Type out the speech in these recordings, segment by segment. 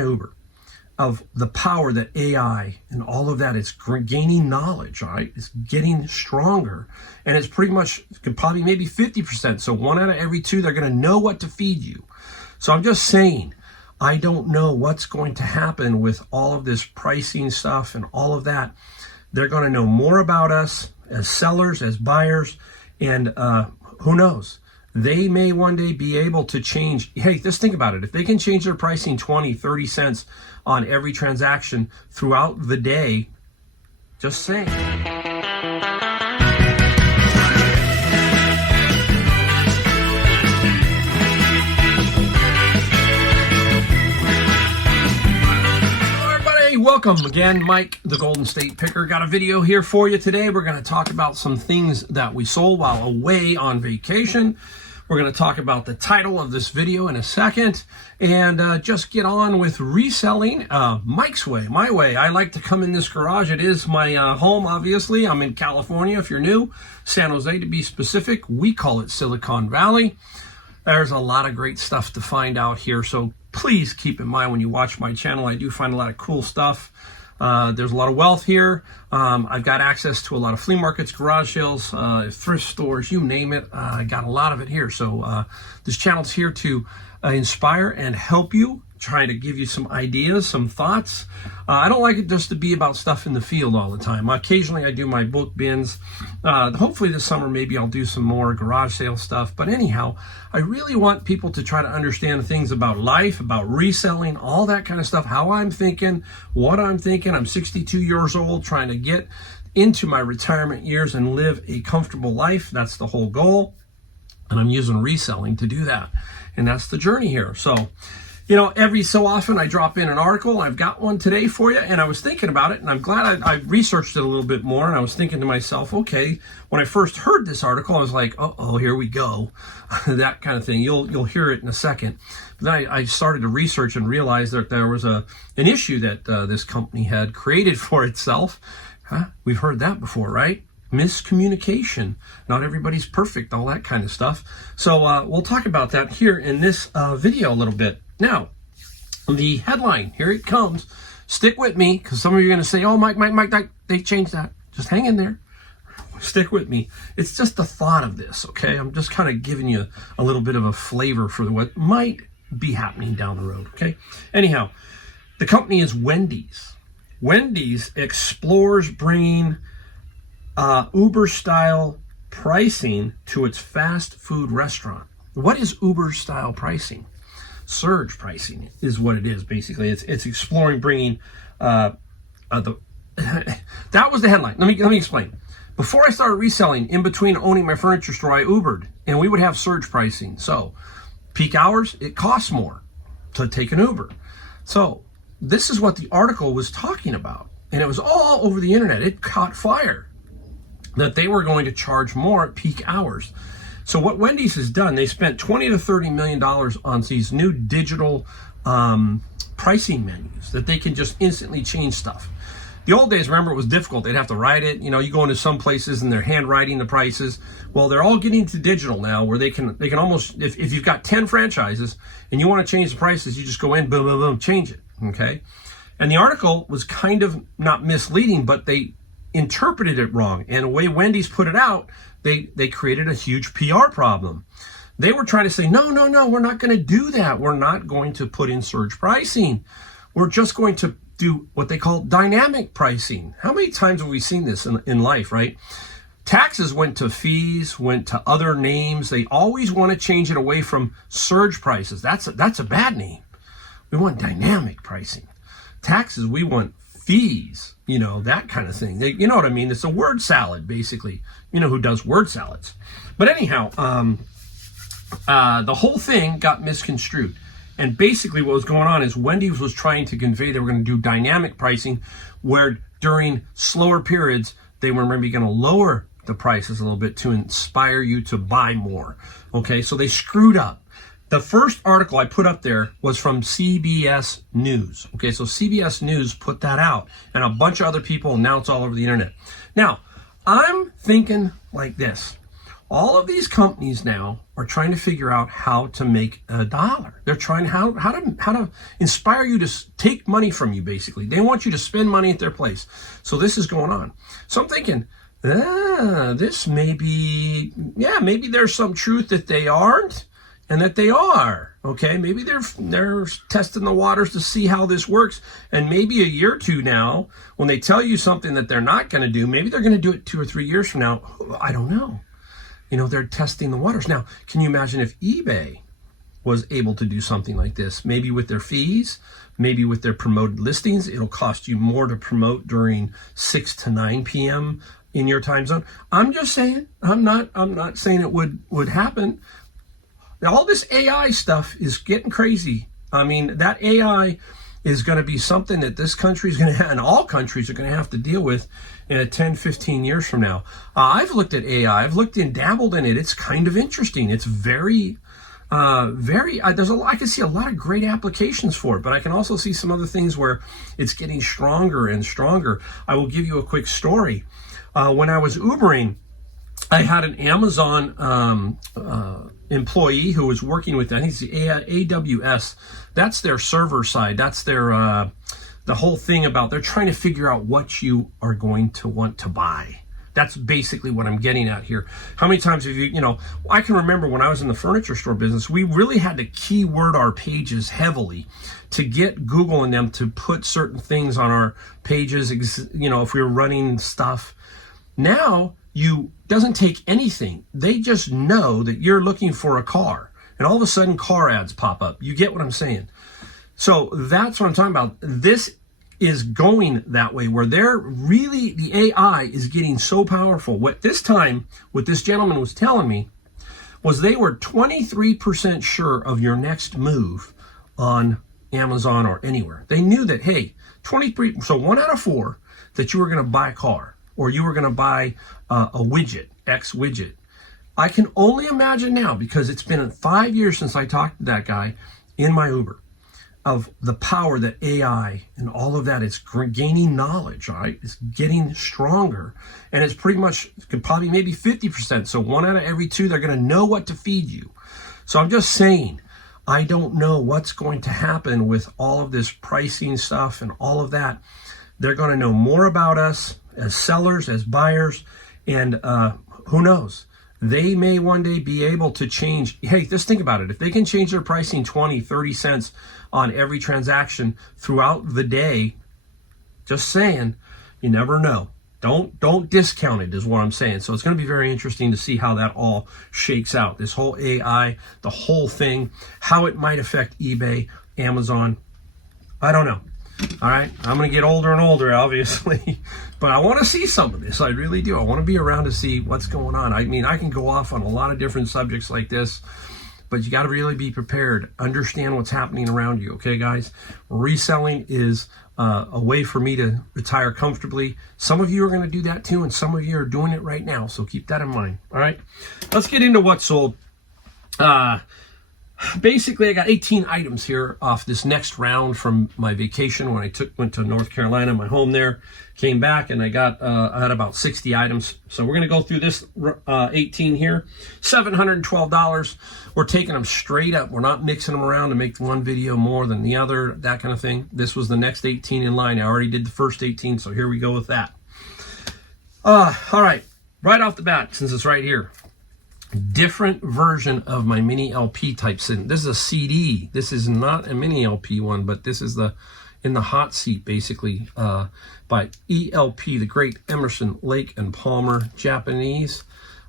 Uber, of the power that AI and all of that, it's gaining knowledge, all right? It's getting stronger, and it's pretty much probably maybe 50%. So 1 out of every 2, they're going to know what to feed you. So I'm just saying, I don't know what's going to happen with all of this pricing stuff and all of that. They're going to know more about us as sellers, as buyers, and who knows? They may one day be able to change. Hey, just think about it. If they can change their pricing 20, 30 cents on every transaction throughout the day, just saying. Welcome again, Mike, the Golden State Picker. Got a video here for you today. We're going to talk about some things that we sold while away on vacation. We're going to talk about the title of this video in a second, and just get on with reselling Mike's way, my way. I like to come in this garage. It is my home, obviously. I'm in California, if you're new. San Jose, to be specific. We call it Silicon Valley. There's a lot of great stuff to find out here, so please keep in mind when you watch my channel, I do find a lot of cool stuff. There's a lot of wealth here. I've got access to a lot of flea markets, garage sales, thrift stores, you name it. I got a lot of it here. So this channel's here to inspire and help you, trying to give you some ideas, some thoughts. I don't like it just to be about stuff in the field all the time. Occasionally I do my book bins. Hopefully this summer maybe I'll do some more garage sale stuff. But anyhow, I really want people to try to understand things about life, about reselling, all that kind of stuff, how I'm thinking, what I'm thinking. I'm 62 years old, trying to get into my retirement years and live a comfortable life. That's the whole goal. And I'm using reselling to do that. And that's the journey here. So, you know, every so often I drop in an article. I've got one today for you, and I was thinking about it, and I'm glad I researched it a little bit more, and I was thinking to myself, okay, when I first heard this article, I was like, uh-oh, here we go, that kind of thing. You'll hear it in a second. But then I started to research and realized that there was an issue that this company had created for itself. We've heard that before, right? Miscommunication. Not everybody's perfect, all that kind of stuff. So we'll talk about that here in this video a little bit. Now, the headline, here it comes. Stick with me, because some of you are going to say, oh, Mike, they changed that. Just hang in there. Stick with me. It's just the thought of this, okay? I'm just kind of giving you a little bit of a flavor for what might be happening down the road, okay? Anyhow, the company is Wendy's. Wendy's explores bringing Uber-style pricing to its fast food restaurant. What is Uber-style pricing? Surge pricing is what it is, basically. It's exploring bringing that was the headline. Let me explain. Before I started reselling, in between owning my furniture store, I Ubered, and we would have surge pricing. So peak hours, it costs more to take an Uber. So this is what the article was talking about, and it was all over the internet. It caught fire that they were going to charge more at peak hours. So what Wendy's has done, they spent $20 to $30 million on these new digital pricing menus that they can just instantly change stuff. The old days, remember, it was difficult. They'd have to write it. You know, you go into some places and they're handwriting the prices. Well, they're all getting to digital now, where they can almost, if you've got 10 franchises and you want to change the prices, you just go in, boom, boom, boom, change it, okay? And the article was kind of not misleading, but they interpreted it wrong. And the way Wendy's put it out, they created a huge PR problem. They were trying to say, no, we're not going to do that. We're not going to put in surge pricing. We're just going to do what they call dynamic pricing. How many times have we seen this in life, right? Taxes went to fees, went to other names. They always want to change it away from surge prices. That's a bad name. We want dynamic pricing. Taxes, we want fees, you know, that kind of thing. You know what I mean? It's a word salad, basically. You know who does word salads. But anyhow, the whole thing got misconstrued. And basically what was going on is Wendy's was trying to convey they were going to do dynamic pricing, where during slower periods, they were maybe going to lower the prices a little bit to inspire you to buy more. Okay, so they screwed up. The first article I put up there was from CBS News. Okay, so CBS News put that out, and a bunch of other people announced all over the internet. Now, I'm thinking like this. All of these companies now are trying to figure out how to make a dollar. They're trying how to inspire you to take money from you, basically. They want you to spend money at their place. So this is going on. So I'm thinking, this may be, maybe there's some truth that they aren't and that they are. Okay, maybe they're testing the waters to see how this works. And maybe a year or two now, when they tell you something that they're not going to do, maybe they're going to do it 2 or 3 years from now. I don't know. You know, they're testing the waters. Now, can you imagine if eBay was able to do something like this? Maybe with their fees, maybe with their promoted listings, it'll cost you more to promote during 6 to 9 p.m. in your time zone. I'm just saying, I'm not saying it would happen. Now, all this AI stuff is getting crazy. I mean, that AI is going to be something that this country is going to have, and all countries are going to have to deal with in 10, 15 years from now. I've looked at AI. I've looked and dabbled in it. It's kind of interesting. It's very, there's a lot, I can see a lot of great applications for it, but I can also see some other things where it's getting stronger and stronger. I will give you a quick story. When I was Ubering, I had an Amazon employee who was working with, I think it's the AWS. That's their server side. That's their the whole thing about they're trying to figure out what you are going to want to buy. That's basically what I'm getting at here. How many times have you, I can remember when I was in the furniture store business, we really had to keyword our pages heavily to get Google and them to put certain things on our pages, if we were running stuff. Now, doesn't take anything. They just know that you're looking for a car, and all of a sudden car ads pop up. You get what I'm saying? So that's what I'm talking about. This is going that way where the AI is getting so powerful. What this gentleman was telling me was they were 23% sure of your next move on Amazon or anywhere. They knew that, hey, 23, so 1 out of 4 that you were going to buy a car or you were going to buy a widget, X widget. I can only imagine now, because it's been 5 years since I talked to that guy in my Uber, of the power that AI and all of that, it's gaining knowledge, right? It's getting stronger, and it's pretty much probably maybe 50%. So 1 out of every 2, they're going to know what to feed you. So I'm just saying, I don't know what's going to happen with all of this pricing stuff and all of that. They're going to know more about us as sellers, as buyers, and who knows? They may one day be able to change. Hey, just think about it. If they can change their pricing 20, 30 cents on every transaction throughout the day, just saying, you never know. Don't discount it is what I'm saying. So it's going to be very interesting to see how that all shakes out. This whole AI, the whole thing, how it might affect eBay, Amazon. I don't know. All right, I'm going to get older and older, obviously, but I want to see some of this. I really do. I want to be around to see what's going on. I mean, I can go off on a lot of different subjects like this, but you got to really be prepared. Understand what's happening around you, okay, guys? Reselling is a way for me to retire comfortably. Some of you are going to do that too, and some of you are doing it right now, so keep that in mind, all right? Let's get into what sold. Basically, I got 18 items here off this next round from my vacation when I went to North Carolina, my home there, came back, and I had about 60 items. So we're going to go through this 18 here, $712. We're taking them straight up. We're not mixing them around to make one video more than the other, that kind of thing. This was the next 18 in line. I already did the first 18, so here we go with that. All right, right off the bat, since it's right here. Different version of my mini LP type sin. This is a CD. This is not a mini LP one, but this is in the hot seat, basically, by ELP, the great Emerson, Lake and Palmer, Japanese.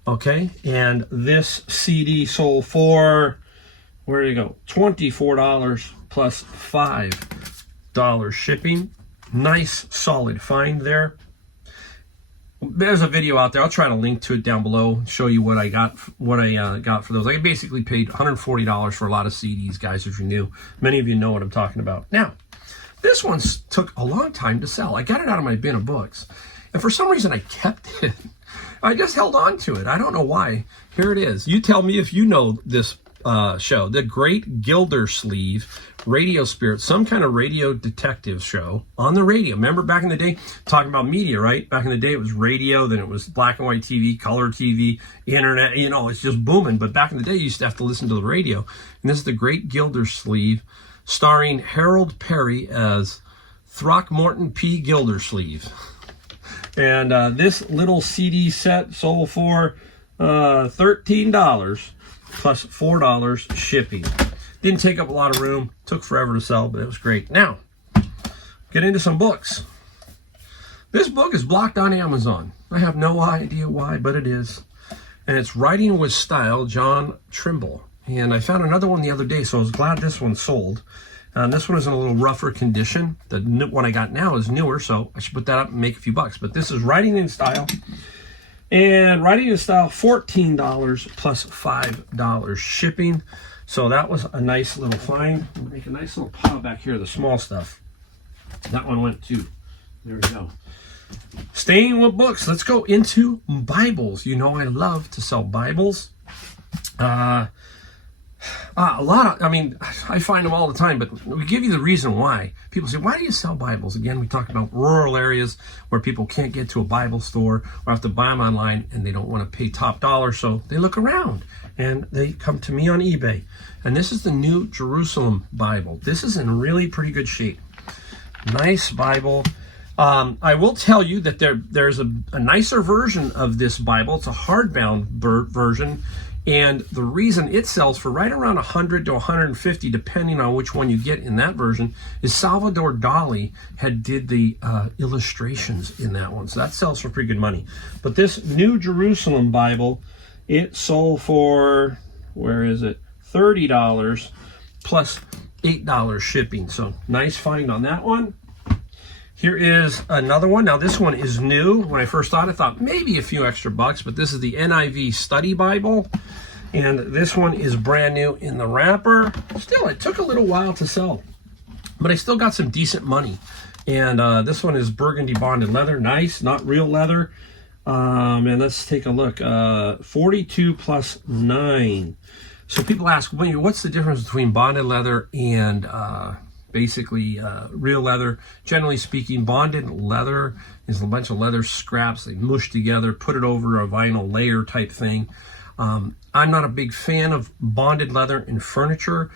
Okay, and this CD sold for, where do you go? $24 plus $5 shipping. Nice solid find there. There's a video out there. I'll try to link to it down below, show you what I got for those. I basically paid $140 for a lot of CDs, guys, if you're new. Many of you know what I'm talking about. Now, this one took a long time to sell. I got it out of my bin of books, and for some reason I kept it. I just held on to it. I don't know why. Here it is. You tell me if you know this show, The Great Gildersleeve Radio Spirit, some kind of radio detective show on the radio. Remember back in the day, talking about media, right? Back in the day, it was radio, then it was black and white TV, color TV, internet, you know, it's just booming. But back in the day, you used to have to listen to the radio. And this is The Great Gildersleeve, starring Harold Perry as Throckmorton P. Gildersleeve. And this little CD set sold for $13 plus $4 shipping. Didn't take up a lot of room, took forever to sell, but it was great. Now, get into some books. This book is blocked on Amazon. I have no idea why, but it is. And it's Writing with Style, John Trimble. And I found another one the other day, so I was glad this one sold. This one is in a little rougher condition. The one I got now is newer, so I should put that up and make a few bucks. But this is Writing in Style. And Writing in Style, $14 plus $5 shipping. So that was a nice little find. We'll make a nice little pile back here of the small stuff. That one went too. There we go. Staying with books, let's go into Bibles. You know I love to sell Bibles. I find them all the time, but we give you the reason why. People say, why do you sell Bibles? Again, we talk about rural areas where people can't get to a Bible store or have to buy them online and they don't want to pay top dollar, so they look around and they come to me on eBay. And this is the New Jerusalem Bible. This is in really pretty good shape. Nice Bible. I will tell you that there's a nicer version of this Bible. It's a hardbound version. And the reason it sells for right around 100 to 150, depending on which one you get in that version, is Salvador Dali did the illustrations in that one. So that sells for pretty good money. But this New Jerusalem Bible, it sold for, where is it? $30 plus $8 shipping. So nice find on that one. Here is another one. Now this one is new. When I first thought, I thought maybe a few extra bucks, but this is the NIV Study Bible. And this one is brand new in the wrapper. Still, it took a little while to sell, but I still got some decent money. And this one is burgundy bonded leather. Nice, not real leather. And let's take a look. 42 plus 9. So people ask, what's the difference between bonded leather and basically real leather? Generally speaking, bonded leather is a bunch of leather scraps. They mush together, put it over a vinyl layer type thing. I'm not a big fan of bonded leather in furniture.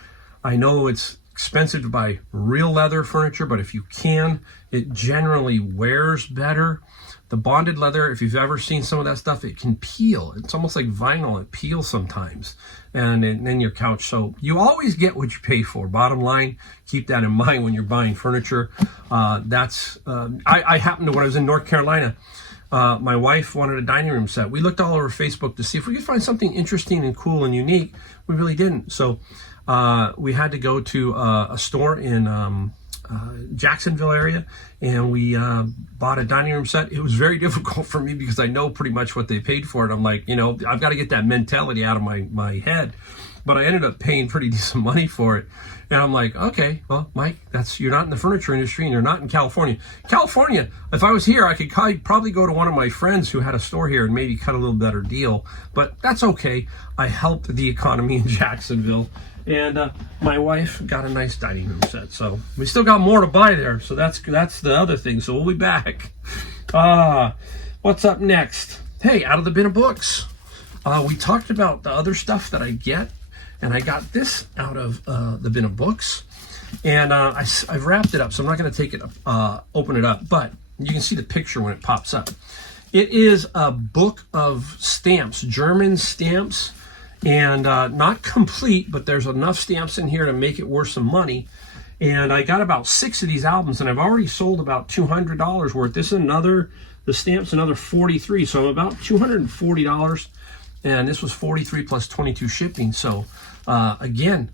I know it's expensive to buy real leather furniture, but if you can, it generally wears better. The bonded leather, if you've ever seen some of that stuff, it can peel. It's almost like vinyl. It peels sometimes. And then your couch. So you always get what you pay for. Bottom line, keep that in mind when you're buying furniture. I happened to, when I was in North Carolina, my wife wanted a dining room set. We looked all over Facebook to see if we could find something interesting and cool and unique. We really didn't. So we had to go to a store in Jacksonville area, and we bought a dining room set. It was very difficult for me because I know pretty much what they paid for it. I'm like, I've got to get that mentality out of my head. But I ended up paying pretty decent money for it. And I'm like, okay, well, Mike, you're not in the furniture industry and you're not in California. California, if I was here, I could probably go to one of my friends who had a store here and maybe cut a little better deal. But that's okay. I helped the economy in Jacksonville. And my wife got a nice dining room set. So we still got more to buy there. So that's the other thing. So we'll be back. What's up next? Hey, out of the bin of books. We talked about the other stuff that I get. And I got this out of the bin of books. And I've wrapped it up. So I'm not going to take it, open it up. But you can see the picture when it pops up. It is a book of stamps, German stamps. And not complete, but there's enough stamps in here to make it worth some money. And I got about 6 of these albums, and I've already sold about $200 worth. This is the stamp's another 43, so I'm about $240. And this was 43 plus 22 shipping. So again,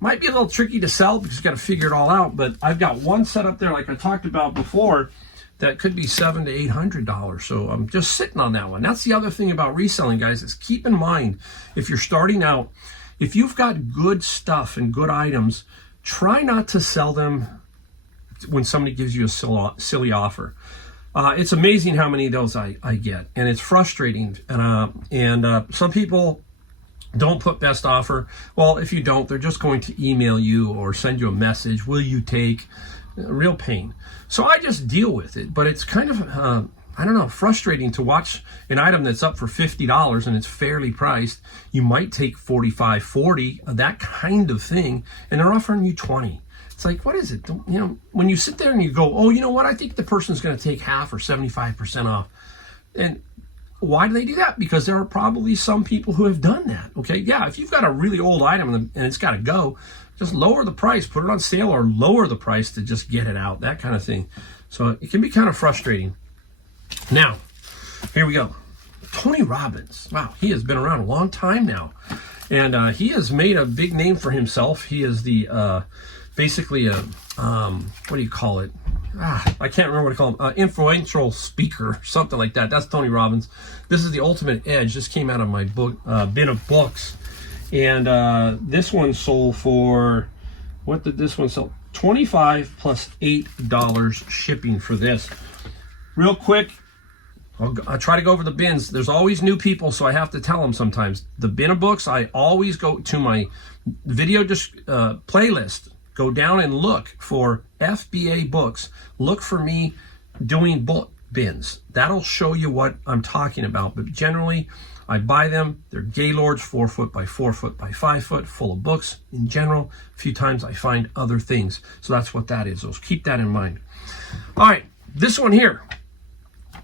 might be a little tricky to sell because you got to figure it all out. But I've got one set up there, like I talked about before, that could be $700 to $800. So I'm just sitting on that one. That's the other thing about reselling, guys, is keep in mind, if you're starting out, if you've got good stuff and good items, try not to sell them when somebody gives you a silly offer. It's amazing how many of those I get, and it's frustrating. And some people Don't put best offer. Well, if you don't, they're just going to email you or send you a message. Will you take? Real pain. So I just deal with it. But it's kind of, I don't know, frustrating to watch an item that's up for $50 and it's fairly priced. You might take 45, 40, that kind of thing, and they're offering you 20. It's like, what is it? You know, when you sit there and you go, oh, you know what? I think the person's going to take half or 75% off. And why do they do that? Because there are probably some people who have done that. Okay, yeah, if you've got a really old item and it's got to go, just lower the price, put it on sale, or lower the price to just get it out, that kind of thing. So it can be kind of frustrating. Now, here we go. Tony Robbins. Wow, he has been around a long time now. And he has made a big name for himself. He is the, basically a, what do you call it? I can't remember what to call him. Influential speaker, something like that. That's Tony Robbins. This is the Ultimate Edge. This came out of my book, bin of books. And this one sold for, what did this one sell? $25 plus $8 shipping for this. Real quick, I'll try to go over the bins. There's always new people, so I have to tell them sometimes. The bin of books, I always go to my video playlist. Go down and look for FBA books. Look for me doing book bins. That'll show you what I'm talking about. But generally, I buy them. They're Gaylords, 4 foot by 4 foot by 5 foot, full of books in general. A few times I find other things. So that's what that is. So keep that in mind. All right, this one here.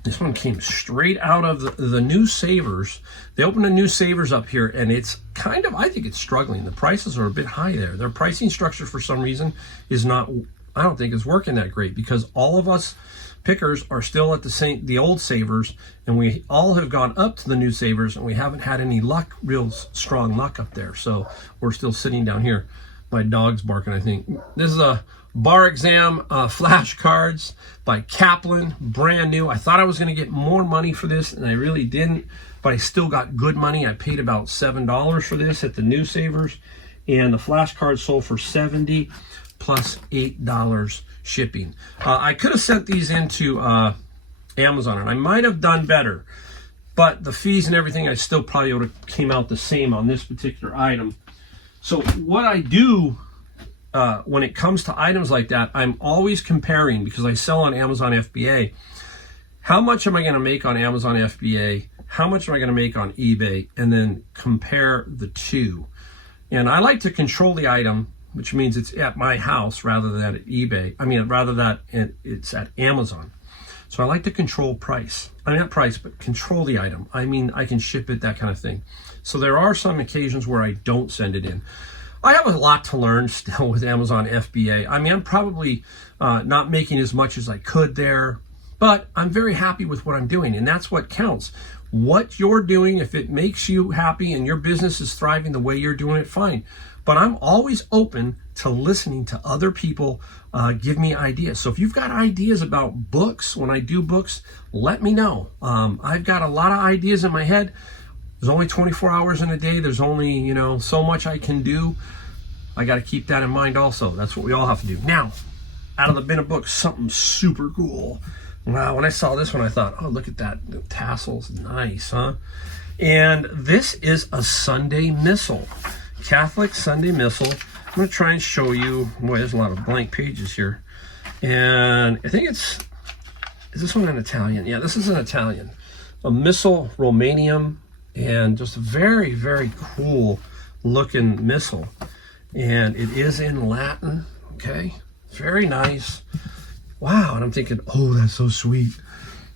This one came straight out of the New Savers. They opened a New Savers up here, and it's kind of, I think it's struggling. The prices are a bit high there. Their pricing structure, for some reason, is not, I don't think is working that great, because all of us pickers are still at the old Savers, and we all have gone up to the New Savers, and we haven't had any luck, real strong luck up there. So we're still sitting down here. My dog's barking, I think. This is a bar exam flashcards by Kaplan, brand new. I thought I was going to get more money for this, and I really didn't, but I still got good money. I paid about $7 for this at the New Savers, and the flashcards sold for $70 plus $8 shipping. I could have sent these into Amazon, and I might have done better, but the fees and everything, I still probably would have came out the same on this particular item. So what I do when it comes to items like that, I'm always comparing, because I sell on Amazon FBA. How much am I going to make on Amazon FBA? How much am I going to make on eBay? And then compare the two. And I like to control the item, which means it's at my house rather than at eBay. I mean, rather that it's at Amazon. So I like to control price. I mean, not price, but control the item. I mean, I can ship it, that kind of thing. So there are some occasions where I don't send it in. I have a lot to learn still with Amazon FBA. I mean, I'm probably not making as much as I could there, but I'm very happy with what I'm doing, and that's what counts. What you're doing, if it makes you happy and your business is thriving the way you're doing it, fine. But I'm always open to listening to other people give me ideas. So if you've got ideas about books, when I do books, let me know. I've got a lot of ideas in my head. There's only 24 hours in a day. There's only, so much I can do. I got to keep that in mind also. That's what we all have to do. Now, out of the bin of books, something super cool. Wow, when I saw this one, I thought, oh, look at that. The tassels, nice, huh? And this is a Sunday Missal. Catholic Sunday Missal. I'm going to try and show you. Boy, there's a lot of blank pages here. And I think is this one in Italian? Yeah, this is in Italian. A Missal Romanium. And just a very, very cool looking missal. And it is in Latin, okay? Very nice. Wow, and I'm thinking, oh, that's so sweet.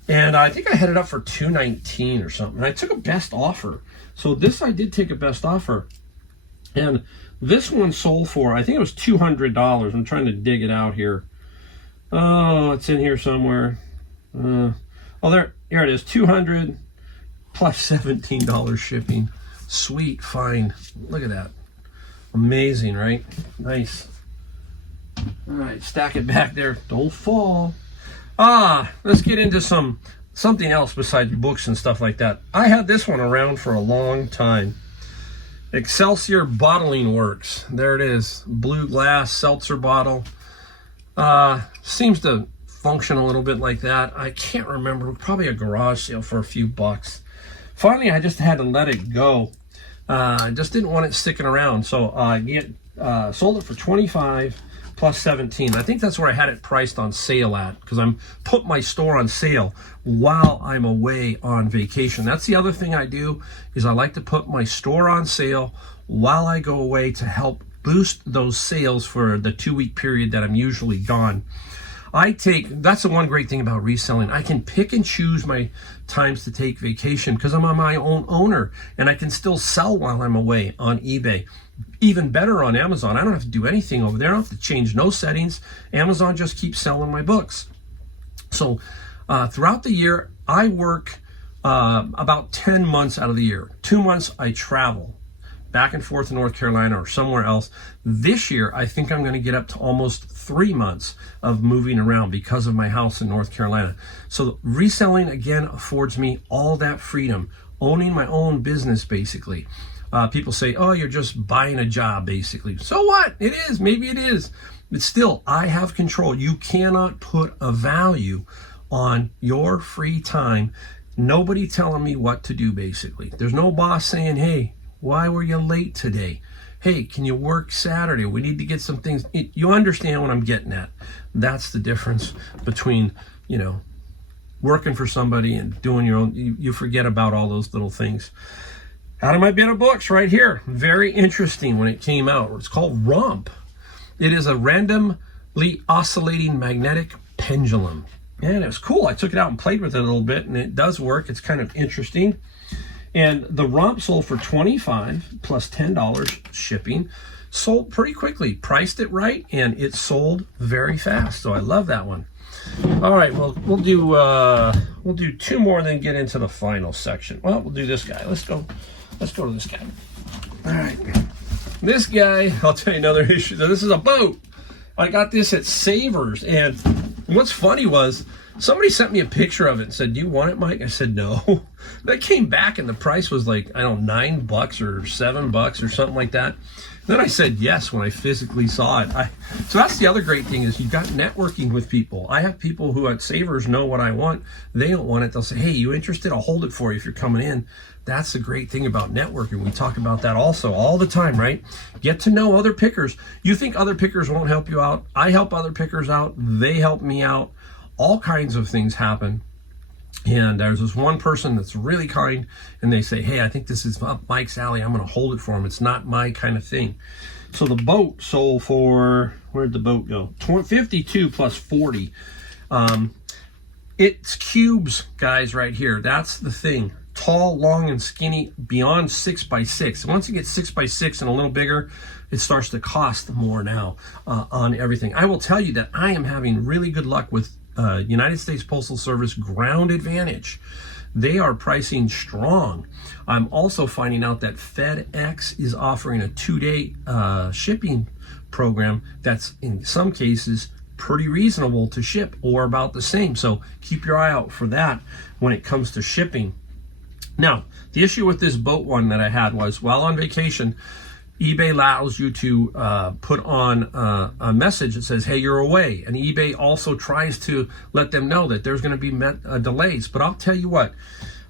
And I think I had it up for $2.19 or something. And I took a best offer. So this, I did take a best offer. And this one sold for, I think it was $200. I'm trying to dig it out here. Oh, it's in here somewhere. Here it is, $200 plus $17 shipping. Sweet, fine. Look at that. Amazing, right? Nice. All right, stack it back there. Don't fall. Let's get into something else besides books and stuff like that. I had this one around for a long time. Excelsior Bottling Works. There it is. Blue glass seltzer bottle. Seems to function a little bit like that. I can't remember. Probably a garage sale for a few bucks. Finally, I just had to let it go. I just didn't want it sticking around. So I sold it for 25 plus 17. I think that's where I had it priced on sale at, because I'm put my store on sale while I'm away on vacation. That's the other thing I do, is I like to put my store on sale while I go away to help boost those sales for the 2-week period that I'm usually gone. That's the one great thing about reselling. I can pick and choose my times to take vacation because I'm on my own owner, and I can still sell while I'm away on eBay. Even better on Amazon. I don't have to do anything over there. I don't have to change no settings. Amazon just keeps selling my books. So throughout the year, I work about 10 months out of the year. 2 months I travel back and forth to North Carolina or somewhere else. This year, I think I'm going to get up to almost 3 months of moving around because of my house in North Carolina. So reselling, again, affords me all that freedom, owning my own business, basically. People say, oh, you're just buying a job, basically. So what? It is. Maybe it is. But still, I have control. You cannot put a value on your free time. Nobody telling me what to do, basically. There's no boss saying, hey, why were you late today? Hey, can you work Saturday? We need to get some things. You understand what I'm getting at. That's the difference between, working for somebody and doing your own. You forget about all those little things. Out of my bin of books right here. Very interesting when it came out. It's called Romp. It is a randomly oscillating magnetic pendulum. And it was cool. I took it out and played with it a little bit, and it does work. It's kind of interesting. And the Romp sold for $25 plus $10 shipping. Sold pretty quickly. Priced it right, and it sold very fast. So I love that one. All right, well, we'll do 2 more and then get into the final section. Well, we'll do this guy. Let's go to this guy. All right. This guy, I'll tell you another issue. This is a boat. I got this at Savers, and what's funny was somebody sent me a picture of it and said, do you want it, Mike? I said, no. That came back and the price was like, I don't know, $9 or $7 or something like that. Then I said yes when I physically saw it. So that's the other great thing, is you've got networking with people. I have people who at Savers know what I want. They don't want it. They'll say, hey, you interested? I'll hold it for you if you're coming in. That's the great thing about networking. We talk about that also all the time, right? Get to know other pickers. You think other pickers won't help you out? I help other pickers out. They help me out. All kinds of things happen. And there's this one person that's really kind, and they say, hey, I think this is up Mike's alley. I'm going to hold it for him. It's not my kind of thing. So the boat sold for, where'd the boat go? 52 plus 40. It's cubes, guys, right here. That's the thing. Tall, long, and skinny, beyond 6x6. Once you get 6x6 and a little bigger, it starts to cost more now on everything. I will tell you that I am having really good luck with United States Postal Service Ground Advantage. They are pricing strong. I'm also finding out that FedEx is offering a 2-day shipping program that's in some cases pretty reasonable to ship, or about the same. So keep your eye out for that when it comes to shipping. Now, the issue with this boat one that I had was, while on vacation, eBay allows you to put on a message that says, hey, you're away. And eBay also tries to let them know that there's going to be delays. But I'll tell you what,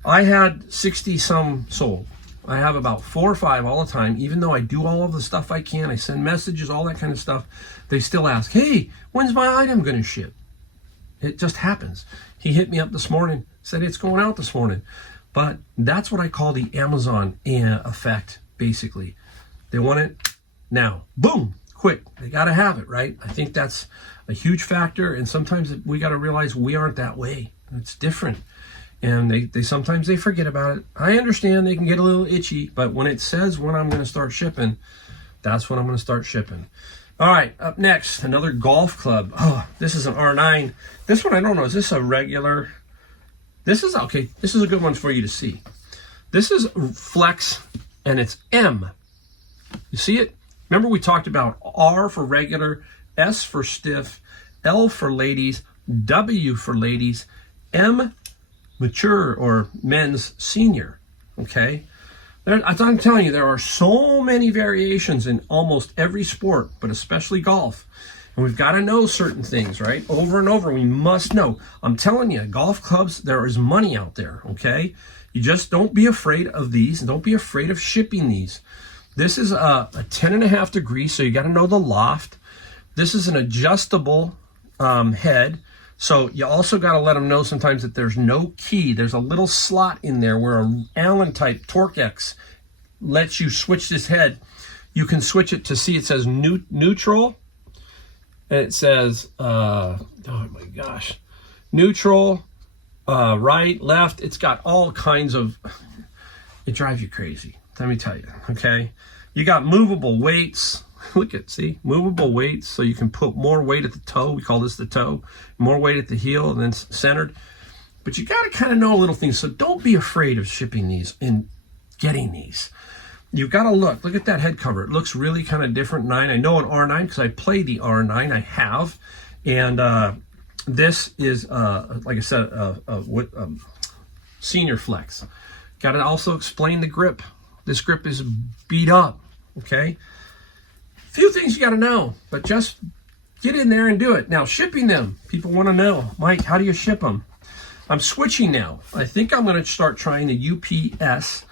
I had 60 some sold. I have about 4 or 5 all the time. Even though I do all of the stuff I can, I send messages, all that kind of stuff, they still ask, hey, when's my item going to ship? It just happens. He hit me up this morning, said it's going out this morning. But that's what I call the Amazon effect, basically. They want it now. Boom, quick. They got to have it, right? I think that's a huge factor. And sometimes we got to realize we aren't that way. It's different. And they sometimes they forget about it. I understand they can get a little itchy, but when it says when I'm going to start shipping, that's when I'm going to start shipping. All right, up next, another golf club. Oh, this is an R9. This one, I don't know. Is this a regular? This is okay. This is a good one for you to see. This is Flex, and it's M. You see it? Remember we talked about R for regular, S for stiff, L for ladies, W for ladies, M mature or men's senior. Okay? As I'm telling you, there are so many variations in almost every sport, but especially golf. And we've got to know certain things, right? Over and over, we must know. I'm telling you, golf clubs, there is money out there, okay? You just don't be afraid of these, and don't be afraid of shipping these. This is a 10.5 degrees, so you got to know the loft. This is an adjustable head, so you also got to let them know sometimes that there's no key. There's a little slot in there where a Allen type Torx lets you switch this head. You can switch it to see, it says neutral, and it says, oh my gosh, neutral, right, left. It's got all kinds of, it drives you crazy, let me tell you, okay? You got movable weights. Look at, see, movable weights, so you can put more weight at the toe. We call this the toe. More weight at the heel, and then centered. But you got to kind of know little things, so don't be afraid of shipping these and getting these. You've got to look at that head cover. It looks really kind of different. I know an R9 because I play the R9. I have, and this is like I said, senior flex. Got to also explain the grip. This grip is beat up. Okay, few things you got to know, but just get in there and do it. Now, shipping them, people want to know, Mike, how do you ship them? I'm switching now. I think I'm going to start trying the UPS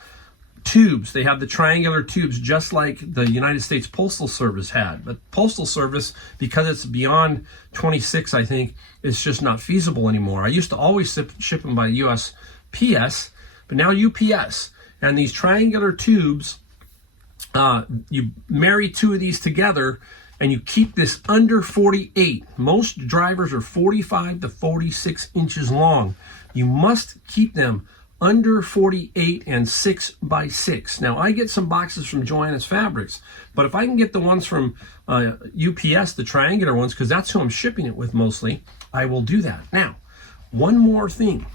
tubes. They have the triangular tubes just like the United States Postal Service had. But Postal Service, because it's beyond 26, I think, it's just not feasible anymore. I used to always ship them by USPS, but now UPS. And these triangular tubes, you marry two of these together and you keep this under 48. Most drivers are 45 to 46 inches long. You must keep them under 48 and 6 by 6. Now, I get some boxes from Joanna's Fabrics, but if I can get the ones from UPS, the triangular ones, because that's who I'm shipping it with mostly, I will do that. Now, one more thing.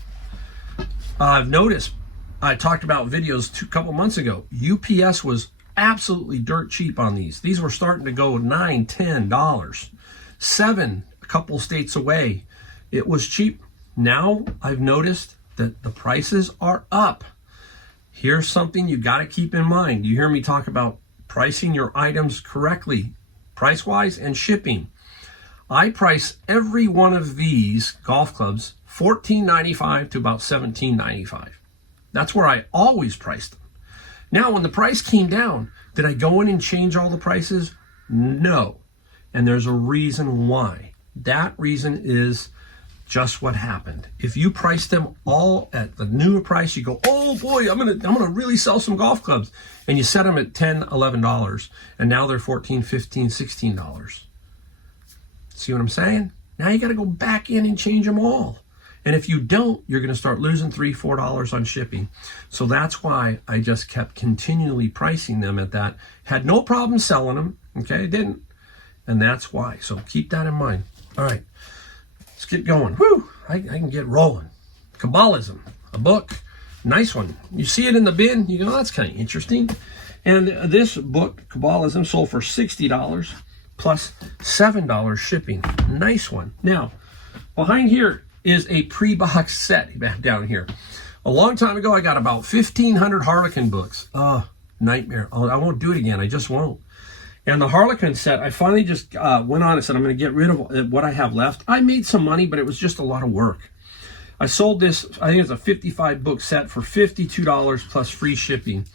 I've noticed, I talked about videos a couple months ago, UPS was absolutely dirt cheap on these. These were starting to go $9, $10, $7 a couple states away. It was cheap. Now I've noticed that the prices are up. Here's something you got to keep in mind. You hear me talk about pricing your items correctly, price-wise and shipping. I price every one of these golf clubs $14.95 to about $17.95. That's where I always priced them. Now, when the price came down, did I go in and change all the prices? No. And there's a reason why. That reason is just what happened. If you price them all at the newer price, you go, oh boy, I'm gonna really sell some golf clubs. And you set them at $10, $11, and now they're $14, $15, $16. See what I'm saying? Now you gotta go back in and change them all. And if you don't, you're going to start losing $3, $4 on shipping. So that's why I just kept continually pricing them at that. Had no problem selling them. Okay, I didn't. And that's why. So keep that in mind. All right, let's get going. Whew, I can get rolling. Kabbalism, a book. Nice one. You see it in the bin, you go, that's kind of interesting. And this book, Kabbalism, sold for $60 plus $7 shipping. Nice one. Now, behind here is a pre-box set back down here. A long time ago, I got about 1,500 Harlequin books. Nightmare. I won't do it again. I just won't. And the Harlequin set, I finally just went on and said, I'm going to get rid of what I have left. I made some money, but it was just a lot of work. I sold this, I think it's a 55 book set for $52 plus free shipping.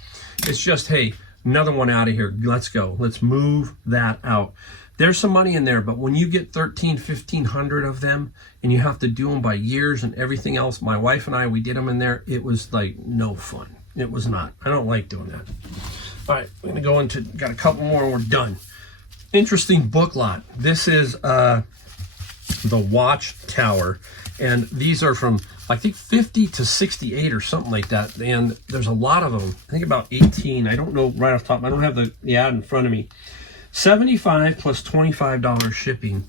It's just, hey, another one out of here. Let's go. Let's move that out. There's some money in there, but when you get 1,500 of them and you have to do them by years and everything else, my wife and I, we did them in there. It was like no fun. It was not. I don't like doing that. All right, we're going to go into, got a couple more and we're done. Interesting book lot. This is The Watchtower. And these are from, I think, 50 to 68 or something like that. And there's a lot of them. I think about 18. I don't know right off the top. I don't have the ad in front of me. $75 plus $25 shipping.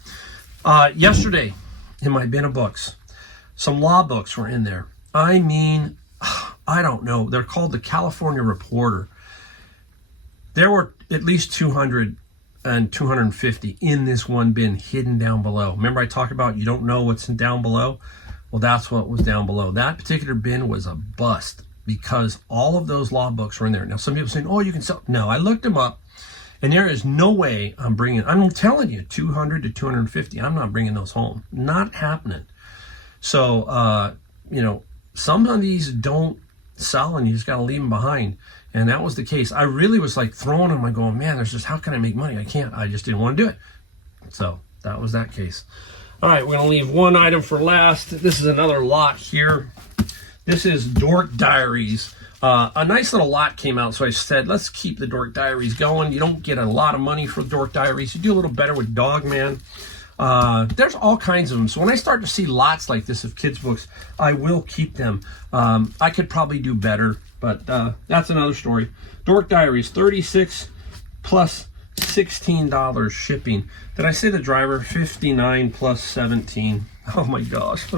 Yesterday, in my bin of books, some law books were in there. I mean, I don't know. They're called the California Reporter. There were at least 200 and 250 in this one bin hidden down below. Remember I talked about you don't know what's down below? Well, that's what was down below. That particular bin was a bust because all of those law books were in there. Now, some people saying, oh, you can sell. No, I looked them up. And there is no way I'm telling you, 200 to 250, I'm not bringing those home. Not happening. So, some of these don't sell and you just got to leave them behind. And that was the case. I really was like throwing them. I'm going, man, there's just, how can I make money? I can't. I just didn't want to do it. So that was that case. All right, we're going to leave one item for last. This is another lot here. This is Dork Diaries. A nice little lot came out, so I said, let's keep the Dork Diaries going. You don't get a lot of money for Dork Diaries. You do a little better with Dog Man. There's all kinds of them. So when I start to see lots like this of kids' books, I will keep them. I could probably do better, but that's another story. Dork Diaries, $36 plus $16 shipping. Did I say the driver? $59 plus $17. Oh my gosh.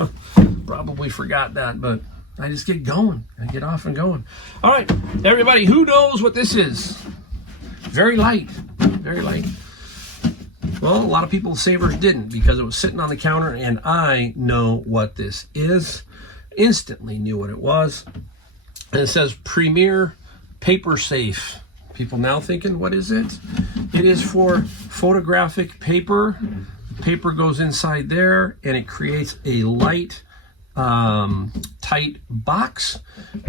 Probably forgot that, but I just get going. I get off and going. All right, everybody, who knows what this is? Very light. Very light. Well, a lot of people, savers, didn't, because it was sitting on the counter, and I know what this is. Instantly knew what it was. And it says Premier Paper Safe. People now thinking, what is it? It is for photographic paper. The paper goes inside there, and it creates a light, tight box.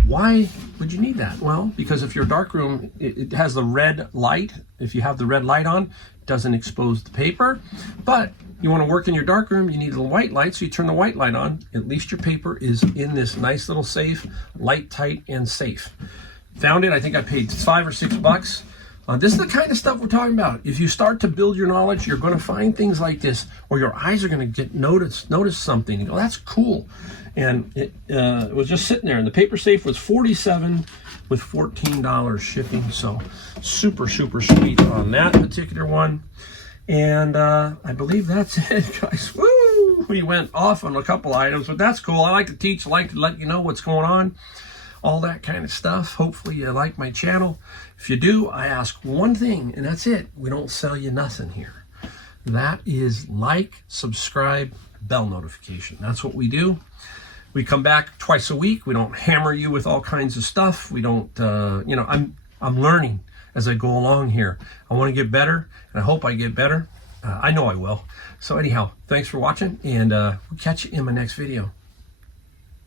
Why would you need that? Well, because if your darkroom, it has the red light. If you have the red light on, it doesn't expose the paper. But you want to work in your darkroom, you need the white light, so you turn the white light on. At least your paper is in this nice little safe, light, tight, and safe. Found it. I think I paid $5 or $6. This is the kind of stuff we're talking about. If you start to build your knowledge, you're going to find things like this, or your eyes are going to get notice something. You go, that's cool. And it was just sitting there. And the paper safe was $47 with $14 shipping. So super, super sweet on that particular one. And I believe that's it, guys. Woo! We went off on a couple items, but that's cool. I like to teach. I like to let you know what's going on. All that kind of stuff. Hopefully you like my channel. If you do, I ask one thing, and that's it. We don't sell you nothing here. That is like, subscribe, bell notification. That's what we do. We come back twice a week. We don't hammer you with all kinds of stuff. We don't, you know, I'm learning as I go along here. I want to get better, and I hope I get better. I know I will. So anyhow, thanks for watching, and we'll catch you in my next video.